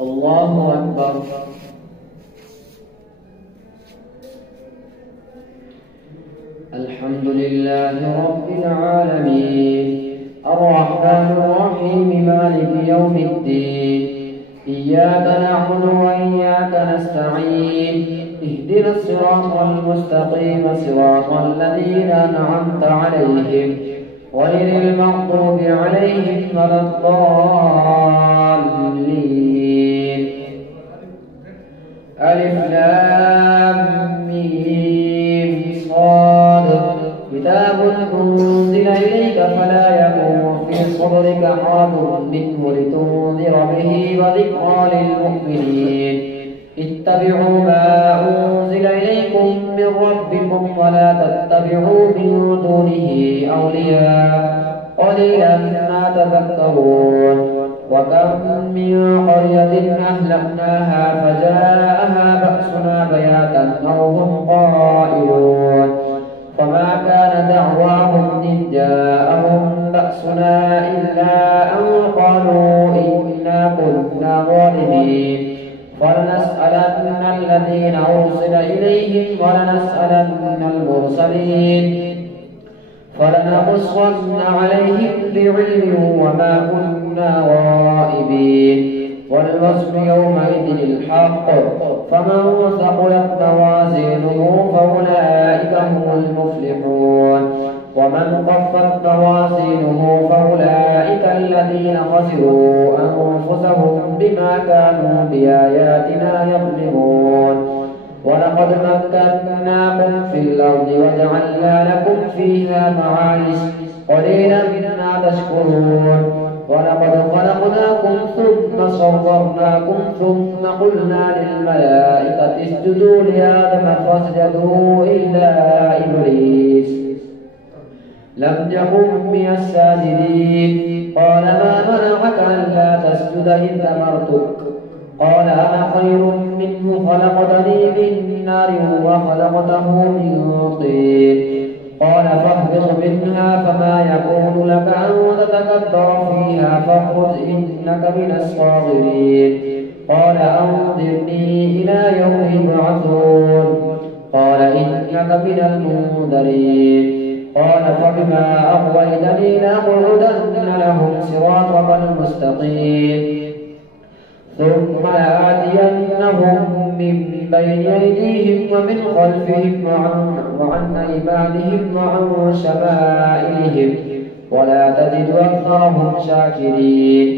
الله أكبر. الحمد لله رب العالمين الرحمن الرحيم مالك يوم الدين إياك نعبد وإياك نستعين اهدنا الصراط المستقيم صراط الذين أنعمت عليهم غير المغضوب عليهم ولا الضالين. ألف لام ميم صاد كتاب أنزل إليك فلا يكن في صدرك حرج منه لتنذر به وذكرى للمؤمنين. اتبعوا ما أنزل إليكم من ربكم ولا تتبعوا من دونه أولياء قليلا ما تذكرون. وكم من قرية أهلكناها فجاءها بأسنا بياتا أو هم قائلون فما كان دعواهم إذ جاءهم بأسنا إلا أن قالوا إنا كنا ظالمين. فلنسألن الذين أرسل إليهم ولنسألن المرسلين فلنقصن عليهم بعلم وما كنا غائبين. والوزن يومئذ الحق فمن ثقلت موازينه فأولئك هم المفلحون ومن خفت موازينه فأولئك الذين خسروا أنفسهم بما كانوا بآياتنا يظلمون. ولقد مكناكم في الأرض وجعلنا لكم فيها معايش قليلا ما تشكرون. ولقد خلقناكم ثم صورناكم ثم قلنا للملائكة اسجدوا لآدم فاسجدوا إلا إبليس لم يكن من الساجدين. قال ما منعك ألا تسجد إذ أمرتك؟ قال أنا خير منه خلقتني من نار وخلقته من طين. قال فاهبط منها فما يكون لك أن تتكبر فيها فاخرج إنك من الصاغرين. قال أنظرني إلى يوم يبعثون. قال إنك من المنذرين. قال فبما أغويتني لأقعدن لهم صراطك المستقيم ثم لآتينهم من بين أيديهم ومن خلفهم وعن أيمانهم وعن شمائلهم ولا تجد أكثرهم شاكرين.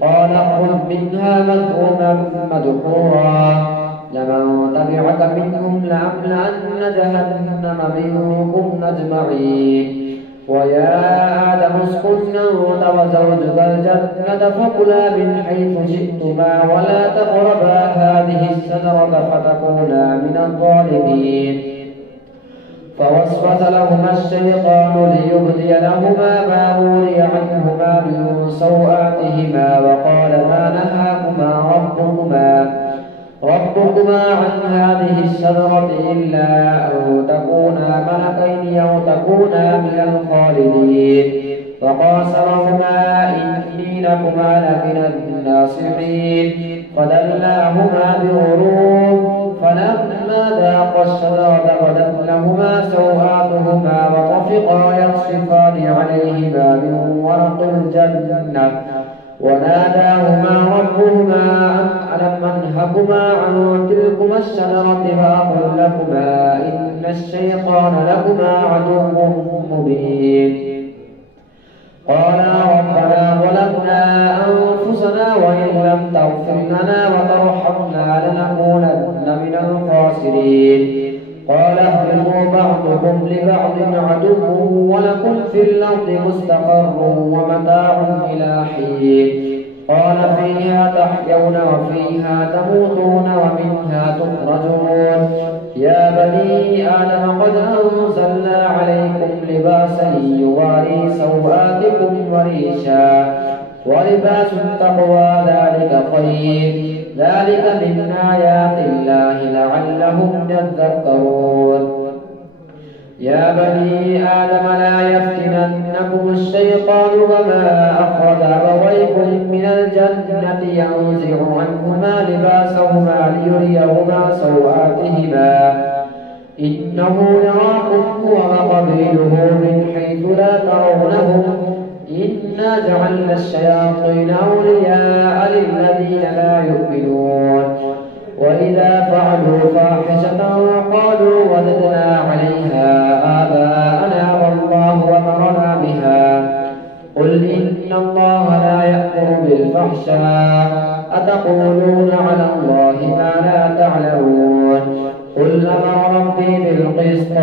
قال اخرج منها مذءوما مدحورا لمن تبعك منهم لأملأن جهنم منكم أجمعين. ويا آدم اسكن أنت وزوجك الجنة فكلا من حيث شئتما ولا تقربا هذه الشجرة فتكونا من الظالمين. فوسوس لهما الشيطان ليبدي لهما ما وري عنهما من سوآتهما وقال ما نهاكما ربكما عن هذه الشجرة إلا أن تكونا ملكين أو تكونا من الخالدين. فقاسمهما إني لكما لمن الناصحين. فدلاهما بغرور فلما ذاقا الشجرة بدت لهما سوآتهما وطفقا يخصفان عليهما من ورق الجنة وناداهما ربهما ألم أنهكما عن تلكما الشجرة وأقل لكما إن الشيطان لكما عدو مبين. قالا ربنا ظلمنا أنفسنا وإن لم تغفر لنا وترحمنا لنكونن من الخاسرين. قال اهبطوا بعضكم لبعض عدو ولكم في الأرض مستقر ومتاع إلى حين. قال فيها تحيون وفيها تموتون ومنها تخرجون. يا بني آدم قد أنزلنا عليكم لباسا يواري سوآتكم وريشا ولباس التقوى ذلك خير ذلك من آيات الله لعلهم يذكرون. يا بني آدم لا يفتننكم الشيطان كما أخرج أبويكم من الجنة ينزع عنهما لباسهما ليريهما سوآتهما إنه يراكم هو وقبيله من حيث لا ترونهم إنا جعلنا الشياطين أولياء للذين لا يؤمنون وإذا فعلوا فاحشة قالوا وجدنا عليها آباءنا والله أمرنا بها قل إن الله لا يأمر بالفحشاء أتقولون على الله ما لا تعلمون قل أمر ربي بالقسط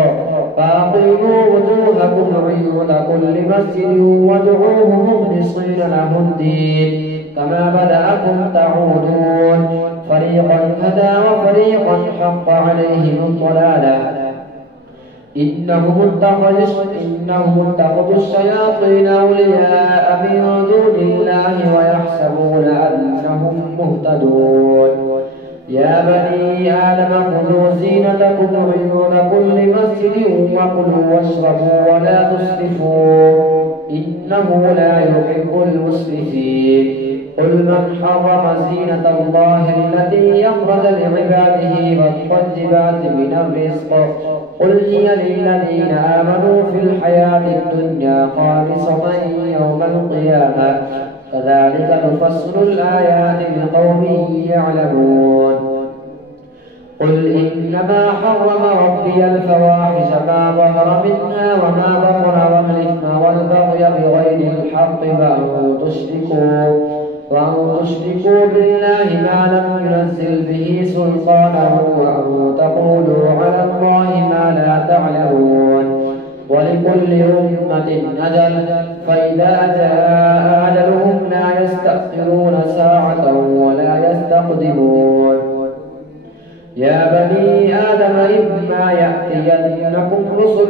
فأقيموا وجوهكم عند كل مسجد وادعوه مخلصين له الدين كما بدأكم تعودون فريقا هدى وفريقا حق عليهم الضلالة إنهم اتخذوا الشياطين أولياء من دون الله ويحسبون أنهم مهتدون يا بني آدم خذوا زينتكم عند كل مسجد وكلوا واشربوا ولا تسرفوا إنه لا يحب المسرفين قل من حرم زينة الله التي أخرج لعباده والطيبات من الرزق قل هي للذين آمنوا في الحياة الدنيا خالصة يوم القيامة كذلك نفصل الآيات لقوم يعلمون قل إنما حرم ربي الفواحش ما ظهر منها وما بطن والإثم والبغي بغير الحق وأن تشركوا بالله ما لم ينزل به سلطانا وأن تقولوا على الله ما لا تعلمون ولكل أمة أجل فإذا جاء أجلهم لا يستأخرون ساعة ولا يستقدمون يا بني آدم إما يأتينكم رسل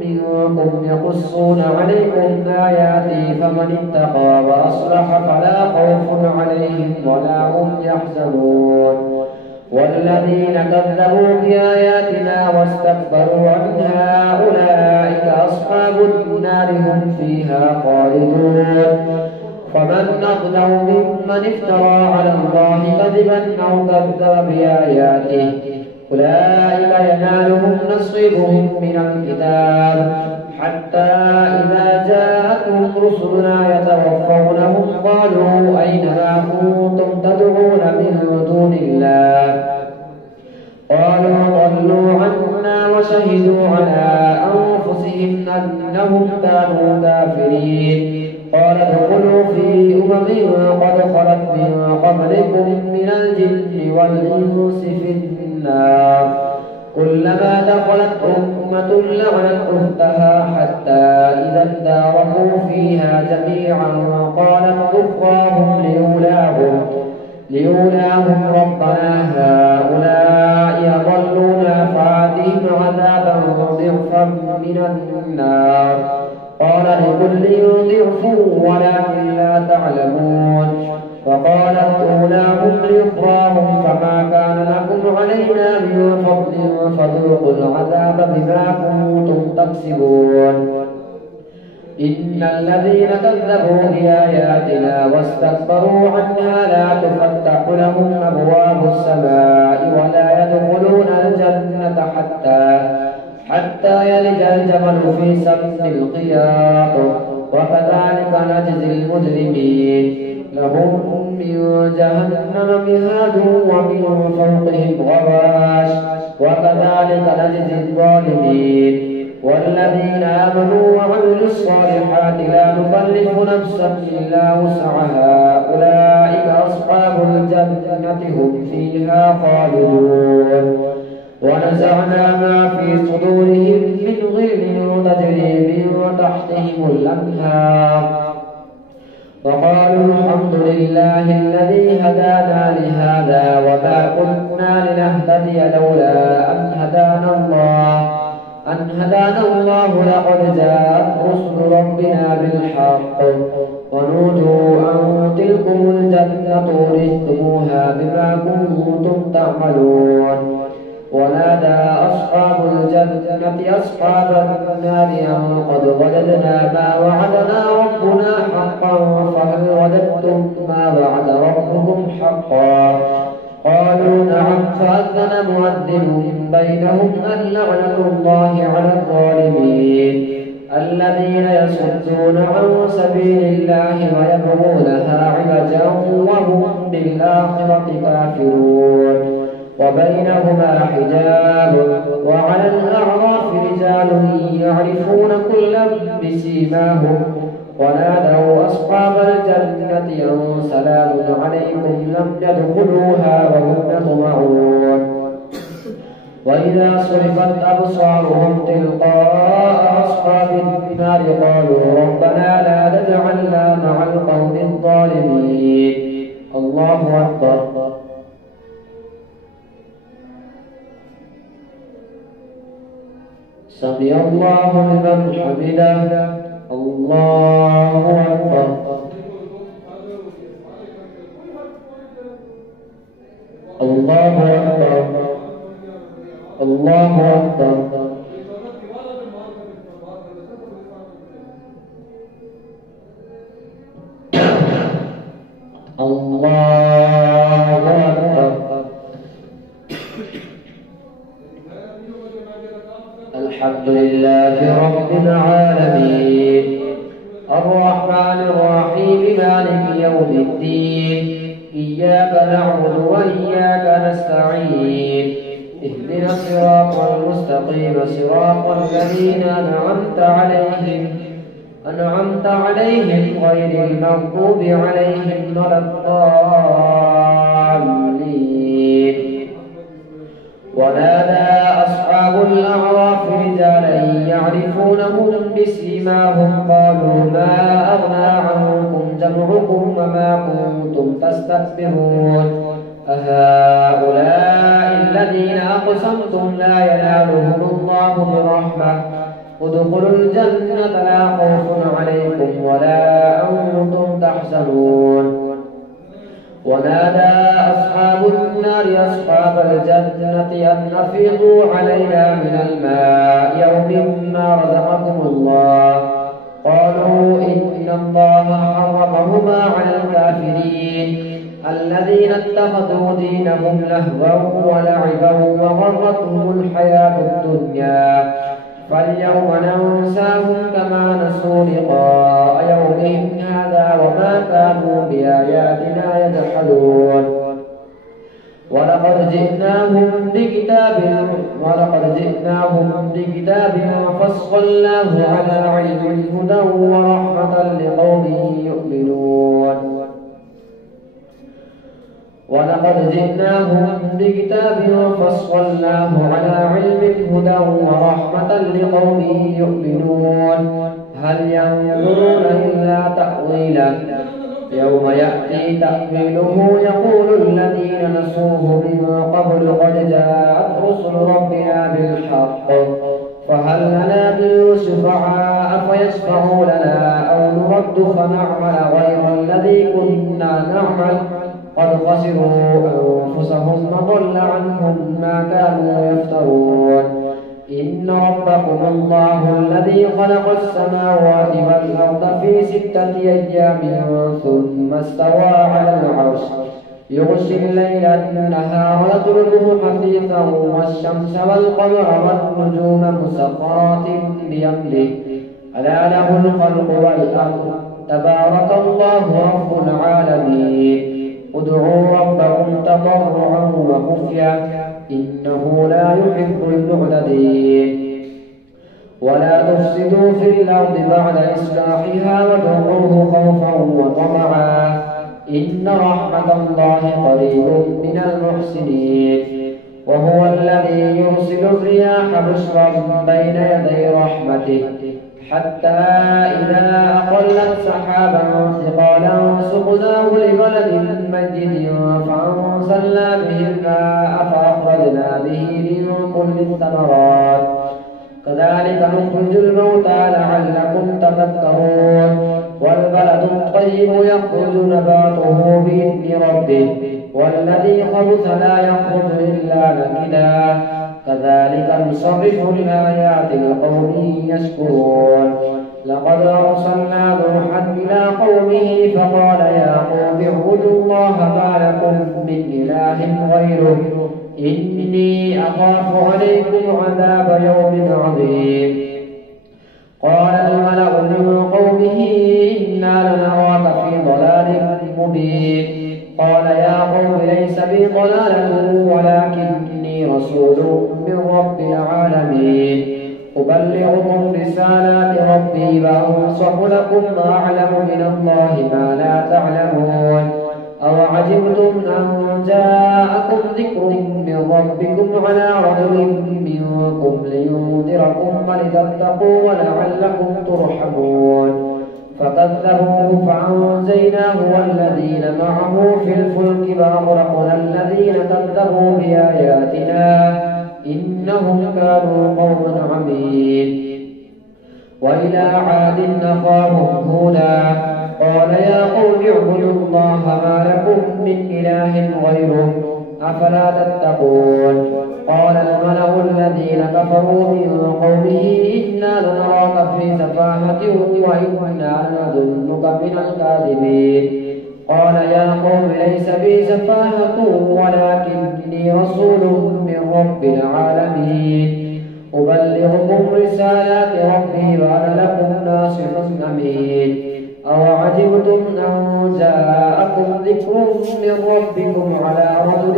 منكم يقصون عليكم آياتي فمن اتقى وأصلح فلا خوف عليهم ولا هم يحزنون والذين كذبوا بآياتنا واستكبروا عنها أولئك أصحاب النار هم فيها خالدون فمن أظلم ممن افترى على الله كذبا أو كذب بآياته أولئك ينالهم نصيبهم من الكتاب حتى إذا جاءتهم رسلنا يتوفونهم قالوا أين ما كنتم تدعون من دون الله قالوا ضلوا عنا وشهدوا على أنفسهم أنهم كانوا كافرين قال ادخلوا في قد خلت من قبلكم من الجن والإنس في النار كلما دخلت أمة لعنت أختها حتى إذا اداركوا فيها جميعا قالت أخراهم لأولاهم ربنا هؤلاء أضلونا فآتهم عذابا ضعفا من النار قال لكل ضعف ولكن لا تعلمون فقالت أولاهم لأخراهم فما كان لكم علينا من فضل فذوقوا العذاب بما كنتم تكسبون إن الذين كذبوا بآياتنا واستكبروا عنها لا تفتح لهم أبواب السماء ولا يدخلون الجنة حتى يلج الجمل في سم الخياط وكذلك نجزي المجرمين لهم من جهنم مهاد ومن فوقهم غواش وكذلك نجزي الظالمين والذين آمنوا وعملوا الصالحات لا نكلف نفسا إلا وسعها أولئك أصحاب الجنة هم فيها خالدون ونزعنا ما في صدورهم من غل تجري من تحتهم الأنهار وقالوا الحمد لله الذي هدانا لهذا وما كنا لنهتدي لولا أن هدانا الله لقد جاءت رسل ربنا بالحق ونودوا أن تلكم الجنة أورثتموها بما كنتم تعملون ونادى أصحاب الجنة أصحاب النار أن قد وجدنا ما وعدنا ربنا حقا فهل وجدتم ما وعد ربكم حقا؟ قالوا نعم. فأذن مؤذن بينهم أن لعنة الله على الظالمين الذين يصدون عن سبيل الله ويبغونها عوجا وهم بالآخرة كافرون. وبينهما حجاب وعلى الأعراف رجال يعرفون كلا بسيماهم ونادوا أصحاب الجنة أن سلام عليكم لم يدخلوها وهم يطمعون. وإذا صرفت أبصارهم تلقاء أصحاب النار قالوا ربنا لا تجعلنا مع القوم الظالمين. الله أكبر. سمع الله لمن حمده. الله أكبر. الله أكبر. الله أكبر. الله أكبر. الحمد لله رب العالمين الرحمن الرحيم مالك يوم الدين إياك نعبد وإياك نستعين اهدنا الصراط المستقيم صراط الذين أنعمت عليهم غير المغضوب عليهم ولا الضالين. ونادى أصحاب الأعراف رجالا يعرفونهم بسيماهم قالوا ما أغنى عنكم جمعكم وما كنتم تستكبرون أهؤلاء الذين أقسمتم لا ينالهم الله برحمة ادخلوا الجنة لا خوف عليكم ولا أنتم تحزنون. ونادى أصحاب النار أصحاب الجنة أن أفيضوا علينا من الماء يوم ما رزقكم الله قالوا إن الله حرمهما على الكافرين الذين اتخذوا دينهم لهوا ولعبا وغرتهم الحياة الدنيا فاليوم ننساهم كما نسوا لقاء يومهم هذا وما كانوا بآياتنا يجحدون. ولقد جئناهم بكتاب فصلناه على علم هدى ورحمة لقوم يؤمنون. ولقد جئناهم بكتاب فصلناه على علم هدى ورحمة لقوم يؤمنون. هل ينظرون إلا تأويله يوم يأتي تأويله يقول الذين نسوه من قبل قد جاءت رسل ربنا بالحق فهل لنا من شفعاء فيشفعوا لنا أو نرد فنعمل غير الذي كنا نعمل قد خسروا أنفسهم وضل عنهم ما كانوا يفترون. إن ربكم الله الذي خلق السماوات والأرض في 6 أيام ثم استوى على العرش يغشي الليل النهار يطلبه حثيثا والشمس والقمر والنجوم مسخرات بأمره ألا له الخلق والأمر تبارك الله رب العالمين. ادعوا ربكم تضرعا وخفيا إنه لا يحب المعتدين. ولا تفسدوا في الأرض بعد إصلاحها وادعوه خوفا وطمعا إن رحمة الله قريب من المحسنين. وهو الذي يرسل الرياح بشرا بين يدي رحمته حتى إذا أقلت سحابا ثقالا سقناه لبلد ميت فأنزلنا به الماء فأخرجنا به من كل الثمرات كذلك نخرج الموتى لعلكم تذكرون. والبلد الطيب يخرج نباته بإذن ربه والذي خبث لا يخرج إلا نكدا كذلك نصرف الآيات لقوم يشكرون لقد أرسلنا نوحا إلى قومه فقال يا قوم اعبدوا الله ما لكم من إله غيره إني أخاف عليكم عذاب يوم عظيم. قال الملأ من قومه إنا لنراك في ضلال مبين. قال يا قوم ليس بي ضلال ولكني رسول من رب العالمين أبلغكم رسالات ربي وأنصح لكم وأعلم من الله ما لا تعلمون. أوعجبتم أن جاءكم ذكر من ربكم على رجل منكم لينذركم ولتتقوا ولعلكم ترحمون. فكذبوه فأنجيناه والذين معه في الفلك وأغرقنا الذين كذبوا بآياتنا إنهم كانوا قوما عمين. وإلى عاد أخاهم هودا قال يا قوم اعبدوا الله ما لكم من إله غيره أفلا تتقون. قال الملأ الذين كفروا من قومه إنا لنراك في سفاهة وإنا لنظنك من الكاذبين. قال يا قوم ليس بي سفاهة ولكني رسول من رب العالمين أبلغكم رسالات ربي وأنا لكم ناصح أمين. أوعجبتم أن جاءكم ذكر من ربكم على رجل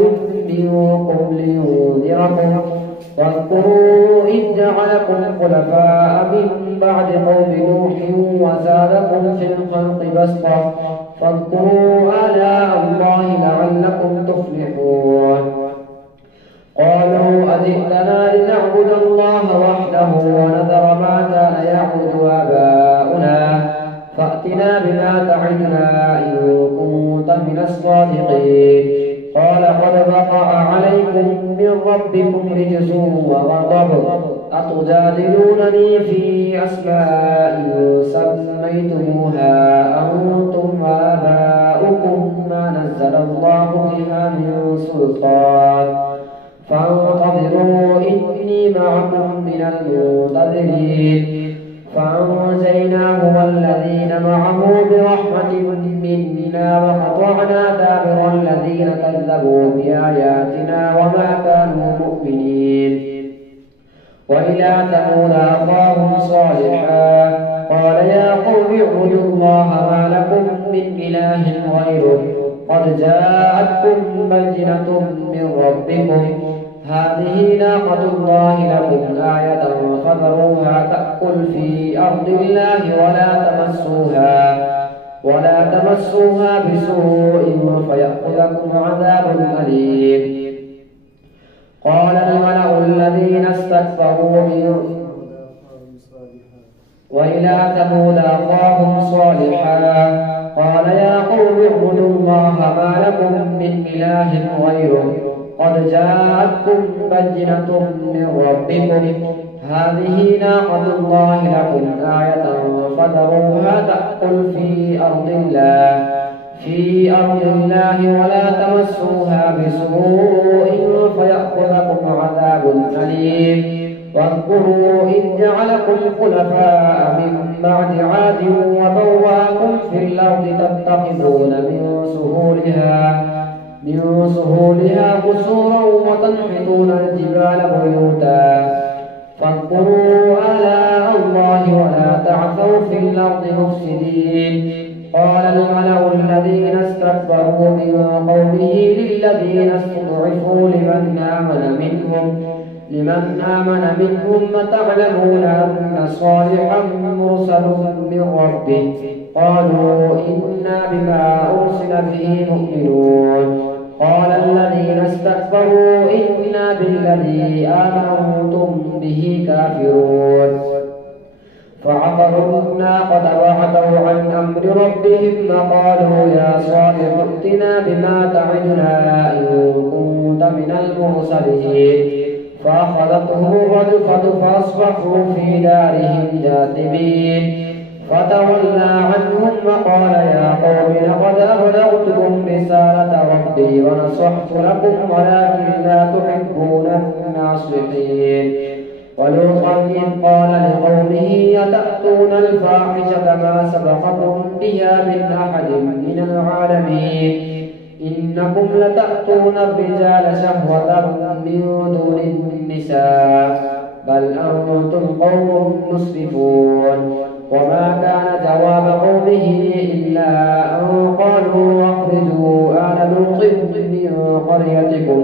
منكم لينذركم واذكروا إذ جعلكم خلفاء من بعد قوم نوح وزادكم في الخلق بسطة فاذكروا آلاء الله لعلكم تفلحون. قالوا أجئتنا لنعبد الله وحده ونذر ما كان يعبد آباؤنا فأتنا بما تعدنا إن كنت من الصادقين. قال قد وقع عليكم من ربكم رجس وغضب أتجادلونني في أسماء سميتموها أنتم وآباؤكم ما نزل الله بها من سلطان فانتظروا إني معكم من المنتظرين. فأنجيناه والذين معه برحمة منا وقطعنا دابر الذين كذبوا بآياتنا وما كانوا مؤمنين. وإلى ثمود أخاهم صالحا قال يا قوم اعبدوا الله ما لكم من إله غيره قد جاءتكم بينة من ربكم هذه ناقة الله لكم آية فذروها تأكل في أرض الله ولا تمسوها بسوء فيأخذكم عذاب أليم. قال الملأ الذين استكبروا وإلى ثمود أخاهم صالحا قال يا قوم اعبدوا الله ما لكم من إله غيره قد جاءتكم بينة من ربكم هذه ناقة الله لكم آية فذروها تأكل في أرض الله ولا تمسوها بسوء فيأخذكم عذاب أليم. واذكروا إذ جعلكم خلفاء من بعد عاد وبوأكم في الأرض تتخذون من سهولها قصورا وتنحتون الجبال بيوتا فاذكروا آلاء الله ولا تعثوا في الأرض مفسدين. قال الملأ الذين استكبروا من قومه للذين استضعفوا لمن آمن منهم وتعلمون أن صالحا مرسل من ربه قالوا إنا بما أرسل به مؤمنون. قال الذين استكبروا إنا بالذي آمنتم به كافرون. فعقروا الناقة وعتوا عن أمر ربهم وقالوا يا صالح ائتنا بما تعدنا إن كنت من المرسلين. فأخذتهم الرجفة فأصبحوا في دارهم جاثمين. فتولى عنهم وقال يا قوم لقد أبلغتكم رسالة ربكم ربي ونصحت لكم ولكن لا تحبون الناصحين. ولوطا إذ قال لقومه أتأتون الفاحشة ما سبقكم بها من أحد من العالمين إنكم لتأتون الرجال شهوة من دون النساء بل أنتم قوم مسرفون. وما كان جواب قومه إلا أن قالوا أخرجوا آل لوط من قريتكم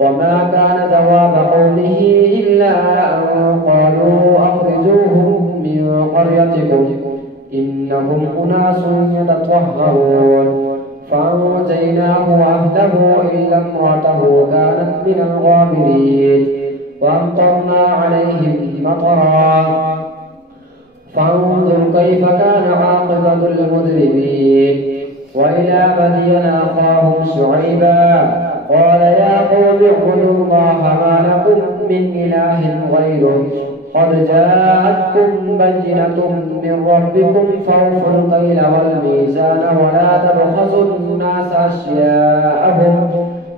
وما كان جواب قومه إلا أن قالوا أخرجوهم من قريتكم إنهم أناس يتطهرون. فأنجيناه وأهله إلا امرأته كانت من الغابرين وأمطرنا عليهم مطرا فانظر كيف كان عاقبة المجرمين. وإلى مدين أخاهم شعيبا قال يا قوم اعبدوا الله ما لكم من إله غيره قد جاءتكم بينة من ربكم فأوفوا الكيل والميزان ولا تبخسوا الناس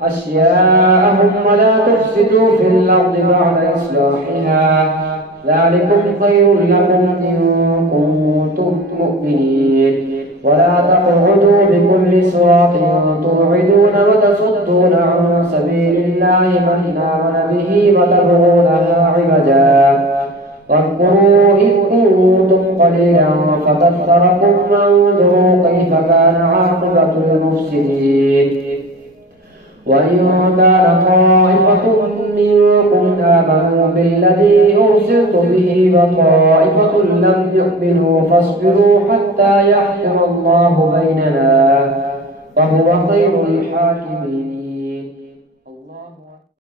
أشياءهم ولا تفسدوا في الأرض بعد إصلاحها ذلكم خير لكم إن كنتم مؤمنين. ولا تقعدوا بكل صراط توعدون وتصدون عن سبيل الله من آمن به وتبغونها عوجا واذكروا إذ كنتم قليلا فكثركم وانظروا كيف كان عاقبة المفسدين. وإن كان طائفة منكم آمنوا بالذي أرسلت به وطائفة لم يؤمنوا فاصبروا حتى يحكم الله بيننا وهو خير الحاكمين.